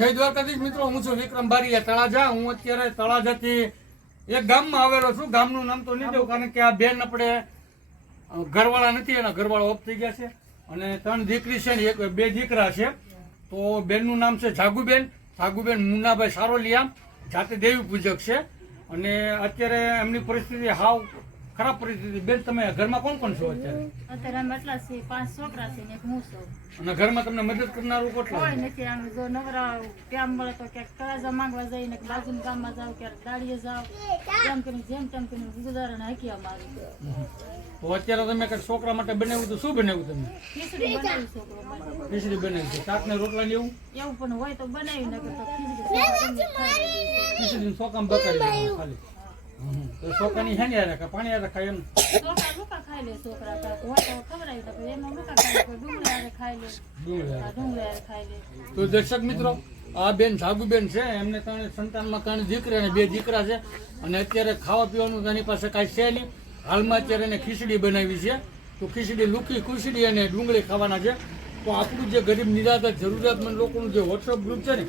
જય દ્વારકાધીશ મિત્રો, હું છું વિક્રમ બારીયા તળાજા. હું અત્યારે તળાજાથી એક ગામમાં આવેલો છું. ગામનું નામ તો નહીં દઉં, કારણ કે આ બેન આપણે ઘરવાળા નથી, એના ઘરવાળા ઓફ થઈ ગયા છે. અને ત્રણ દીકરી છે ને, એક, બે દીકરા છે. તો બેનનું નામ છે જાગુબેન. જાગુબેન મુન્નાભાઈ સારોલિયા જાતે દેવી પૂજક છે. અને અત્યારે એમની પરિસ્થિતિ હાવ ખરાબ પરિસ્થિતિ. બેન તમે ઘરમાં કોણ કોણ છો અત્યારે? અત્યારે અમે એટલા છે પાંચ છોકરા છે ને એક હું છું. અને ઘરમાં તમને મદદ કરનારું કેટલા કોઈ નથી આમ જો નવરા ત્યાં મળે તો ક્યાંક તળાજા માંગવા જઈને કે બાજુના ગામમાં જાવ ક્યારેક દાડીએ જાવ જેમ કરીને જેમ તેમ કરીને ગુજારણ હાકી અમારી. તો અત્યારે તમે કઈ છોકરા માટે બનાવ્યું તો શું બનાવ્યું તમે ખીચડી બનાવી છોકરો માટે. ખીચડી બનાવી છે. શાક ને રોટલા ને એવું? એવું પણ હોય તો બનાવી નાખે તો ખીચડી છોકરા. ખીચડી બકાડી ખાલી. તો સોકાની હેની હારે રાખે પાણી હારે ખાય એમ? છોકરા લુકા ખાઈ લે છોકરા તો ખવડાવી તો એમાં લુકા ખાઈ લે કોઈ ખાઈ લે. ડુંગળી હારે. આ ડુંગળી હારે ખાઈ લે. તો દર્શક મિત્રો આ બેન સાગુબેન છે એમને કારણે સંતાનમાં ત્રણ દીકરા અને બે દીકરા છે. અને અત્યારે ખાવા પીવાનું તેની પાસે કાંઈ છે નહીં. હાલમાં અત્યારે એને ખીચડી બનાવી છે. તો ખીચડી લુકી ખુશડી અને ડુંગળી ખાવાના છે. તો આપણું જે ગરીબ નિરાધાર જરૂરિયાતમંદ લોકોનું જે વોટ્સઅપ ગ્રુપ છે ને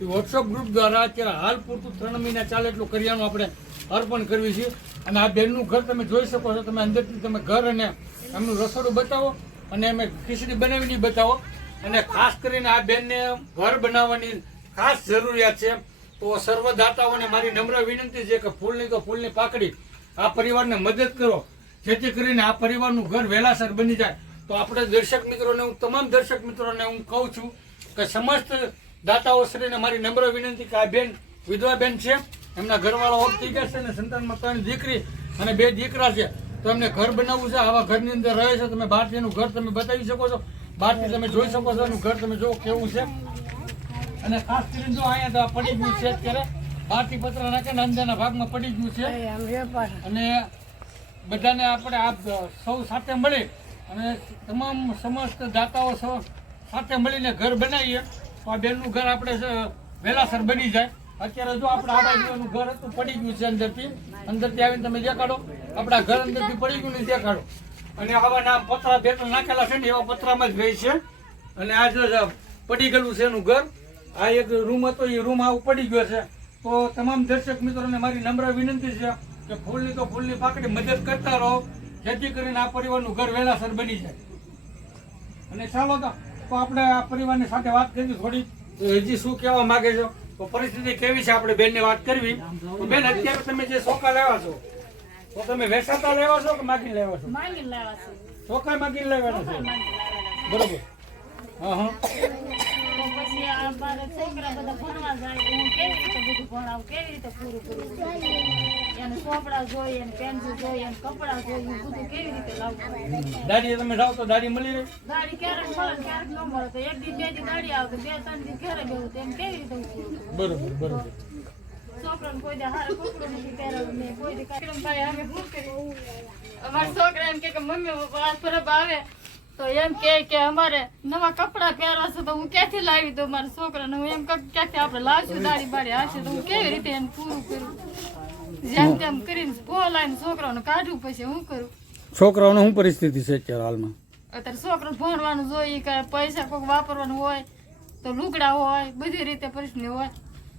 એ વોટ્સઅપ ગ્રુપ દ્વારા અત્યારે હાલ પૂરતું ત્રણ મહિના ચાલે એટલું કરિયાનું આપણે અર્પણ કરવી છે. અને આ બેનનું ઘર તમે જોઈ શકો છો. તમે અંદરથી તમે ઘર અને એમનું રસોડું બતાવો અને અમે ખીચડી બનાવીને બતાવો. અને ખાસ કરીને આ બેનને ઘર બનાવવાની ખાસ જરૂરિયાત છે. તો સર્વદાતાઓને મારી નમ્ર વિનંતી છે કે ફૂલની તો ફૂલની પાકડી આ પરિવારને મદદ કરો. જેથી કરીને આ પરિવારનું ઘર વહેલાસર બની જાય. તો આપણે દર્શક મિત્રોને હું, તમામ દર્શક મિત્રોને હું કહું છું કે સમસ્ત દાતાઓ શ્રીને મારી નમ્ર વિનંતી કે આ બેન વિધવા બેન છે. એમના ઘરવાળા ઓફ થઈ ગયા છે અને સંતાનમાં ત્રણ દીકરી અને બે દીકરા છે. તો એમને ઘર બનાવવું છે આવા ઘરની અંદર રહે છે. તમે બહારથી એનું ઘર તમે બતાવી શકો છો. બહારથી તમે જોઈ શકો છો એનું ઘર તમે જો કેવું છે. અને ખાસ કરીને જો અહીંયા તો આ પડી ગયું છે અત્યારે. બહારથી પતરા નાખે ને અંદરના ભાગમાં પડી ગયું છે. અને બધાને આપણે આ સૌ સાથે મળી અને તમામ સમસ્ત દાતાઓ સૌ સાથે મળીને ઘર બનાવીએ. તો આ બેનનું ઘર આપણે વહેલાસર બની જાય. અત્યારે જો આપણે આડા ઘર હતું પડી ગયું છે અંદરથી. અંદરથી આવીને તમે દેખાડો. આપણા ઘર અંદરથી પડી ગયું ને દેખાડો. અને આવા નામ પતરા ભેટ નાખેલા છે ને એવા પતરામાં જ રહી છે. અને આ જો પડી ગયેલું છે એનું ઘર. આ એક રૂમ હતો એ રૂમ આવું પડી ગયો છે. તો તમામ દર્શક મિત્રોને મારી નમ્ર વિનંતી છે કે ફૂલની તો ફૂલની પાકડી મદદ કરતા રહો. જેથી કરીને આ પરિવારનું ઘર વહેલાસર બની જાય. અને ચાલો તો તો આપણે આ પરિવારની સાથે વાત કરી થોડી હજી શું કહેવા માંગે છો? તો પરિસ્થિતિ કેવી છે? આપણે બેનને વાત કરવી. તો બેન અત્યારે તમે જે સોકા લેવા છો તો તમે વેસાતા લેવા છો કે માગીને લેવા છો? માંગીને લાવવા છે. સોકા માગીને લેવાના છે? બરોબર. હા હા. તો પછી આ મારા છોકરા બધા ભણવા જાય તો હું કેવી રીતે બધું ભણાવું કેવી રીતે પૂરું કરું એને ચોપડા જોઈએ એને પેન્સિલ જોઈએ એને કપડા જોઈએ બધું કેવી રીતે લાવું દાડીએ તમે જાઓ તો દાડી મળી રહે. દાડી ક્યારેક મળે ક્યારેક ન મળે તો એક દી બે દી દાડી આવે બે ત્રણ દી ઘરે બેવું તો એમ કેવી રીતે? બરોબર બરોબર. છોકરાને કોઈ દે હારે કપડું નથી પહેરાવ્યું મેં કોઈ દી કાંઈ. ભાઈ અમે શું કર્યું અમારા છોકરા એમ કે મમ્મી પપ્પા આ પરબ આવે. તો એમ કે કે અમારે નવા કપડા પહેરવા છે તો હું ક્યાંથી લાવી દઉં મારા છોકરાને? હું એમ ક્યાંથી આપણે લાવશું દાડી બાડી આવશે તો હું કેવી રીતે એને પૂરું કરું? જેમ તેમ કરીને બોલાવીને છોકરાઓને કાઢવું પછી હું કરું? છોકરાઓને શું પરિસ્થિતિ છે અત્યારે હાલમાં? અત્યારે છોકરો ભણવાનું જોઈએ કે પૈસા કોઈક વાપરવાનું હોય તો લુગડા હોય બધી રીતે પરિસ્થિતિ હોય.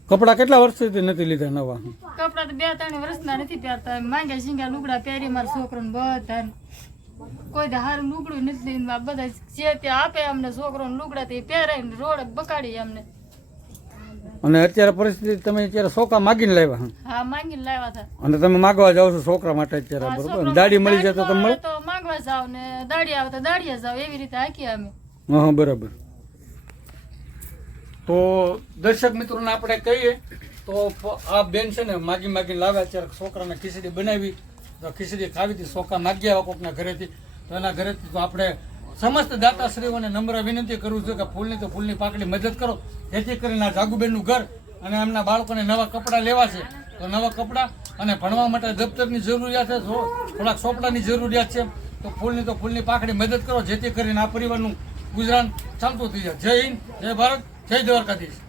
કપડા કેટલા વર્ષથી નથી લીધા નવા? કપડા તો બે ત્રણ વર્ષના નથી પહેરતા. માંગ્યા શીંગા લુગડા પહેરી મારા છોકરાને બધા કોઈ હારું લુગડું નથી લઈને બધા જે તે આપે અમને છોકરોને લુગડા તે પહેરાઈને રોડ બકાડી અમને. અને અત્યારે પરિસ્થિતિ તમે અત્યારે સોકા માગીને લાવ્યા હા? માગીને લાવ્યા હતા. અને તમે માગવા જાવ છો છોકરા માટે અત્યારે બરોબર? દાડી મળી જાય તો તમે મળે તો માંગવા જાવ ને દાડી આવે તો દાડીએ જાવ એવી રીતે આખી અમે. હા બરાબર. તો દર્શક મિત્રોને આપણે કહીએ તો આ બેન છે ને માગી માગી લાવ્યા અત્યારે છોકરાને ખીચડી બનાવી. ખીચડી ખાવી હતી, સોકા માગી આવ્યા કોકના ઘરેથી. તો એના ઘરેથી તો આપણે સમસ્ત દાતાશ્રીઓને નમ્ર વિનંતી કરું છું કે ફૂલની તો ફૂલની પાકડી મદદ કરો. જેથી કરીને આ જાગુબેનનું ઘર અને એમના બાળકોને નવા કપડાં લેવા છે. તો નવા કપડાં અને ભણવા માટે દફતરની જરૂરિયાત છે થોડાક ચોપડાની જરૂરિયાત છે, તો ફૂલની તો ફૂલની પાકડી મદદ કરો. જેથી કરીને આ પરિવારનું ગુજરાન ચાલતું થઈ જાય. જય હિન્દ, જય ભારત, જય દ્વારકાધીશ.